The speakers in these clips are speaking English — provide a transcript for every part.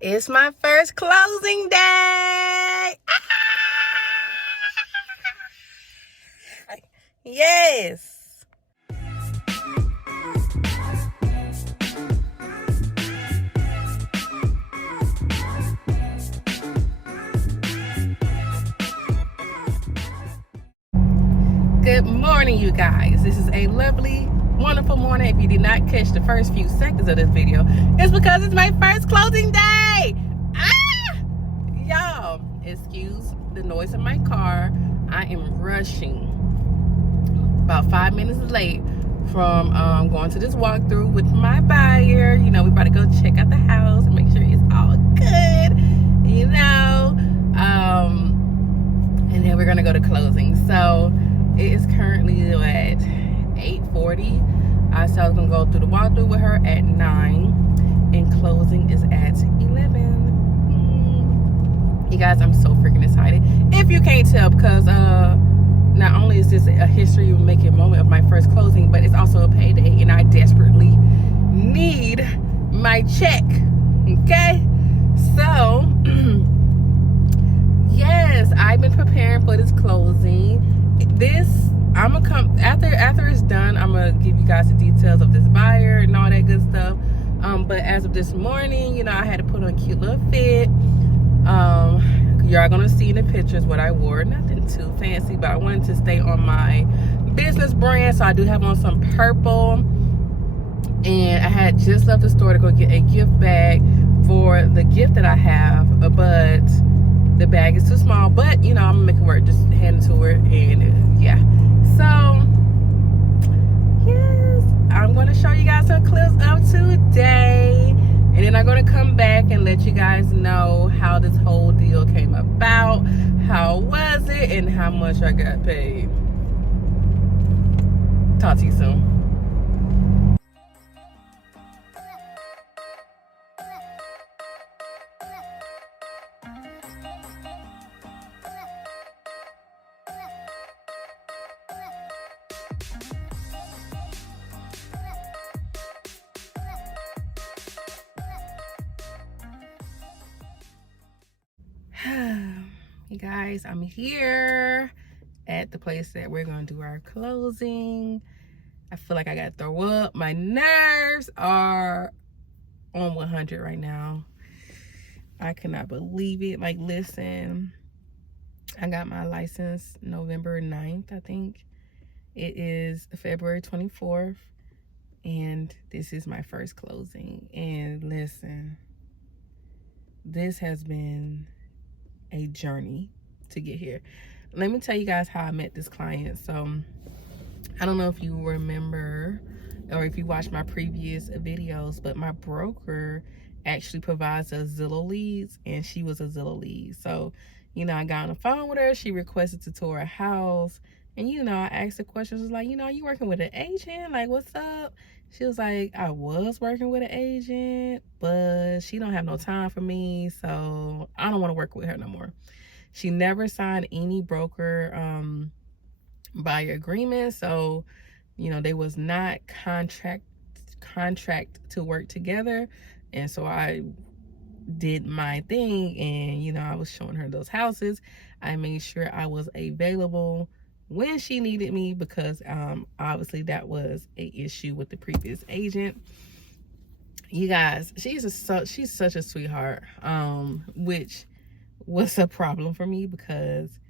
It's my first closing day. Yes. Good morning, you guys. This is a lovely, wonderful morning. If you did not catch the first few seconds of this video, it's because it's my first closing day. Y'all, excuse the noise in my car. I am rushing. About 5 minutes late from going to this walkthrough with my buyer. You know, we about to go check out the house and make sure it's all good, you know. And then we're gonna go to closing. So it is currently at 8:40. I said I was gonna go through the walkthrough with her at 9, and closing is at 11. You guys, I'm so freaking excited. If you can't tell, because not only is this a history making moment of my first closing, but it's also a payday, and I desperately need my check. Okay, so yes, I've been preparing for this closing. I'm gonna come after it's done. I'm gonna give you guys the details of this buyer and all that good stuff. But as of this morning, you know, I had to put on a cute little fit. Y'all gonna see in the pictures what I wore. Nothing too fancy, but I wanted to stay on my business brand, so I do have on some purple. And I had just left the store to go get a gift bag for the gift that I have, but the bag is too small. But you know, I'm gonna make it work. Just hand it to her, and yeah. So yes, I'm gonna show you guys some clips of today, and then I'm gonna come back and let you guys know how this whole deal came about, how was it, and how much I got paid. Talk to you soon. You guys, I'm here at the place that we're gonna do our closing. I feel like I gotta throw up. My nerves are on 100 right now. I cannot believe it. Like, listen, I got my license November 9th, I think. It is February 24th, and this is my first closing. And listen, this has been a journey to get here. Let me tell you guys how I met this client. So I don't know if you remember or if you watched my previous videos, but my broker actually provides us Zillow leads, and she was a Zillow lead. So, you know, I got on the phone with her. She requested to tour a house, and you know, I asked her questions. I was like, you know, are you working with an agent? Like, what's up? She was like, I was working with an agent, but she don't have no time for me, so I don't want to work with her no more. She never signed any broker buyer agreement, so you know, they was not contract to work together. And so I did my thing, and you know, I was showing her those houses. I made sure I was available when she needed me, because obviously that was a issue with the previous agent. You guys, she's such a sweetheart, which was a problem for me, because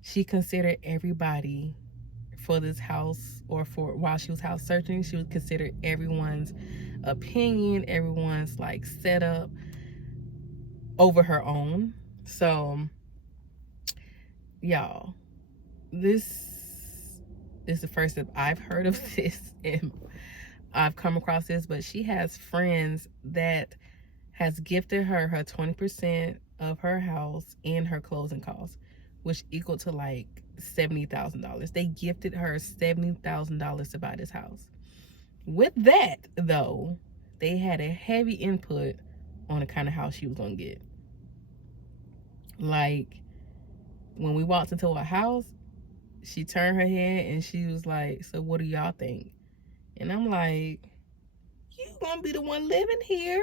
she considered everybody for this house, or for while she was house searching, she would consider everyone's opinion, everyone's like setup over her own. So y'all, this is the first that I've heard of this, and I've come across this, but she has friends that has gifted her 20% of her house and her closing costs, which equal to like $70,000. They gifted her $70,000 to buy this house. With that, though, they had a heavy input on the kind of house she was gonna get. Like, when we walked into a house, she turned her head and she was like, so what do y'all think? And I'm like, you gonna be the one living here?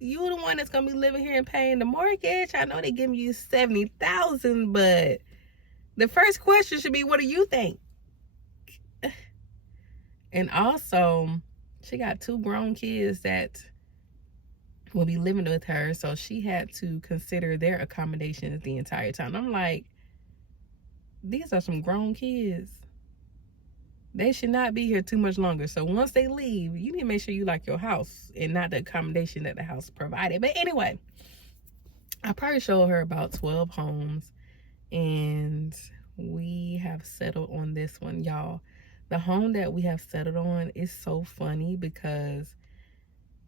You the one that's gonna be living here and paying the mortgage. I know they giving you $70,000, but the first question should be, what do you think? And also, she got 2 grown kids that will be living with her, so she had to consider their accommodations the entire time. I'm like, these are some grown kids. They should not be here too much longer. So once they leave, you need to make sure you like your house and not the accommodation that the house provided. But anyway, I probably showed her about 12 homes, and we have settled on this one, y'all. The home that we have settled on is so funny because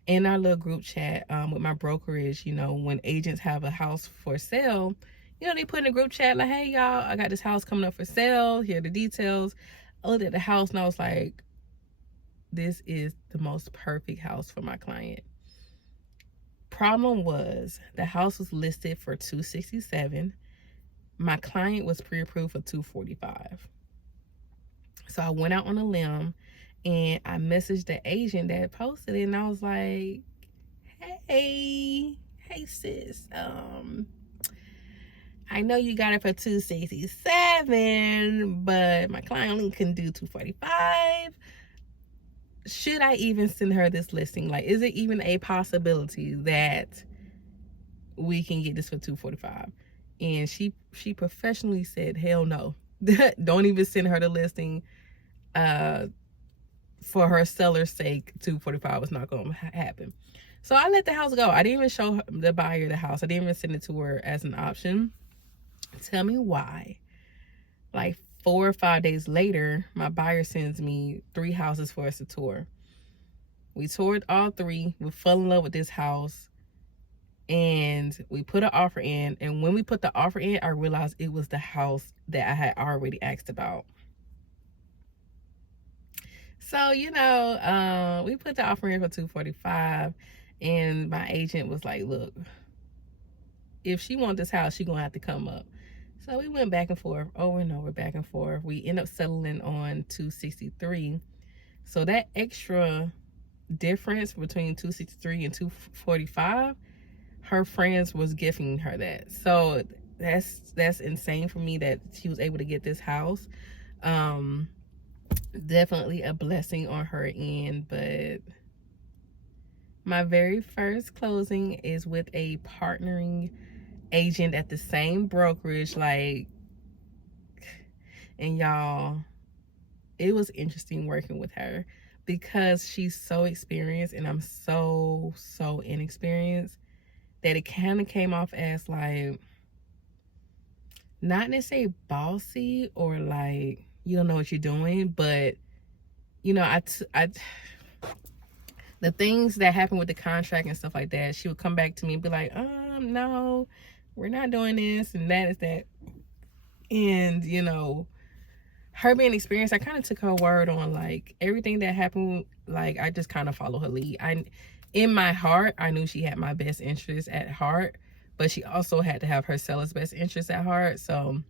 in our little group chat with my brokerage, you know, when agents have a house for sale, you know, they put in a group chat like, hey, y'all, I got this house coming up for sale. Here are the details. I looked at the house and I was like, this is the most perfect house for my client. Problem was, the house was listed for $267. My client was pre-approved for $245. So I went out on a limb and I messaged the agent that posted it, and I was like, hey sis, I know you got it for $267, but my client only can do $245. Should I even send her this listing? Like, is it even a possibility that we can get this for $245? And she professionally said, hell no. Don't even send her the listing. For her seller's sake, $245 was not going to happen. So I let the house go. I didn't even show the buyer the house. I didn't even send it to her as an option. Tell me why. Like 4 or 5 days later, my buyer sends me 3 houses for us to tour. We toured all 3. We fell in love with this house, and we put an offer in. And when we put the offer in, I realized it was the house that I had already asked about. So, you know, we put the offer in for $245, and my agent was like, look, if she wants this house, she's going to have to come up. So we went back and forth, over and over, back and forth. We ended up settling on $263. So that extra difference between $263 and $245, her friends was gifting her that. So that's insane for me that she was able to get this house. Definitely a blessing on her end. But my very first closing is with a partnering agent at the same brokerage. Like, and y'all, it was interesting working with her because she's so experienced and I'm so inexperienced, that it kind of came off as like, not necessarily bossy or like you don't know what you're doing, but you know, the things that happened with the contract and stuff like that, she would come back to me and be like, no, we're not doing this and that is that. And you know, her being experienced, I kind of took her word on like everything that happened. Like, I just kind of follow her lead. In my heart, I knew she had my best interest at heart, but she also had to have her seller's best interest at heart. So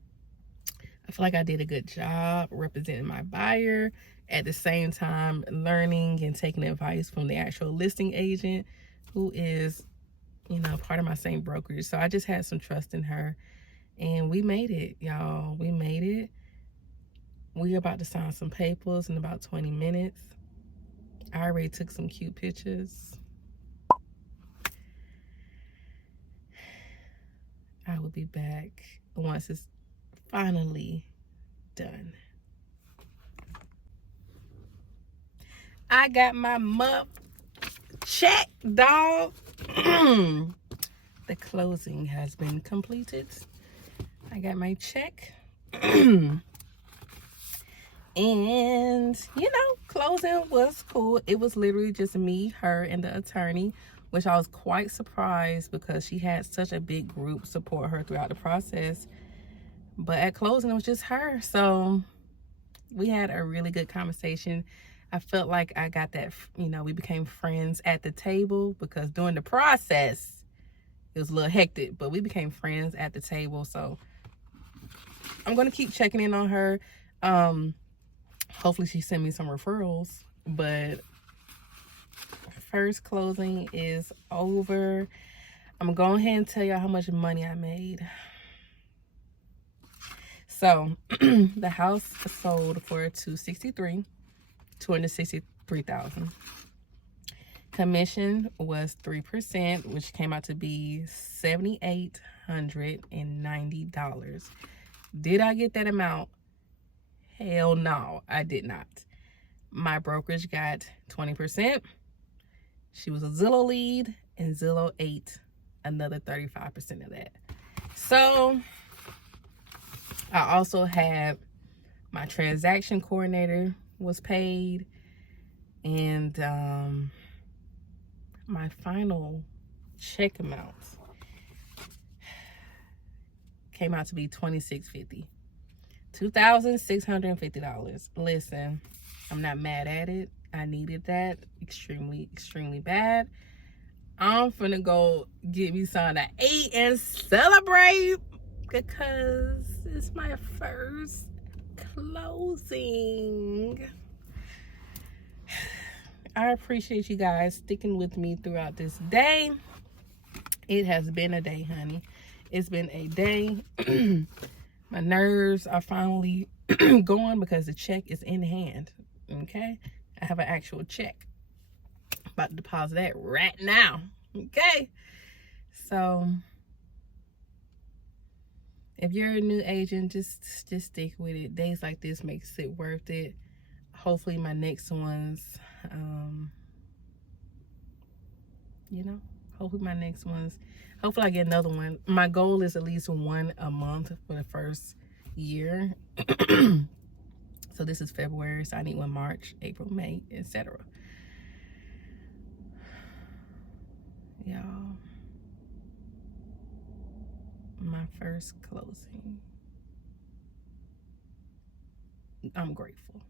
I feel like I did a good job representing my buyer, at the same time learning and taking advice from the actual listing agent, who is, you know, part of my same brokerage. So I just had some trust in her, and we made it, y'all. We made it. We're about to sign some papers in about 20 minutes. I already took some cute pictures. I will be back once it's finally done. I got my muff check, dog. The closing has been completed. I got my check. And you know, closing was cool. It was literally just me, her, and the attorney, which I was quite surprised because she had such a big group support her throughout the process. But at closing, it was just her. So we had a really good conversation. I felt like I got that, you know, we became friends at the table, because during the process it was a little hectic, but we became friends at the table. So I'm gonna keep checking in on her. Hopefully she sent me some referrals, but first closing is over. I'm going to go ahead and tell y'all how much money I made. So the house sold for $263,000. Commission was 3%, which came out to be $7,890. Did I get that amount? Hell no, I did not. My brokerage got 20%. She was a Zillow lead, and Zillow ate another 35% of that. So I also had my transaction coordinator was paid, and my final check amount came out to be $2,650. $2,650. Listen, I'm not mad at it. I needed that extremely, extremely bad. I'm finna go get me something to eat and celebrate because it's my first closing. I appreciate you guys sticking with me throughout this day. It has been a day, honey. It's been a day. My nerves are finally going because the check is in hand. Okay? I have an actual check. About to deposit that right now. Okay? So if you're a new agent, just stick with it. Days like this makes it worth it. Hopefully my next ones, hopefully I get another one. My goal is at least one a month for the first year. So this is February, so I need one March, April, May, etc. Y'all, my first closing. I'm grateful.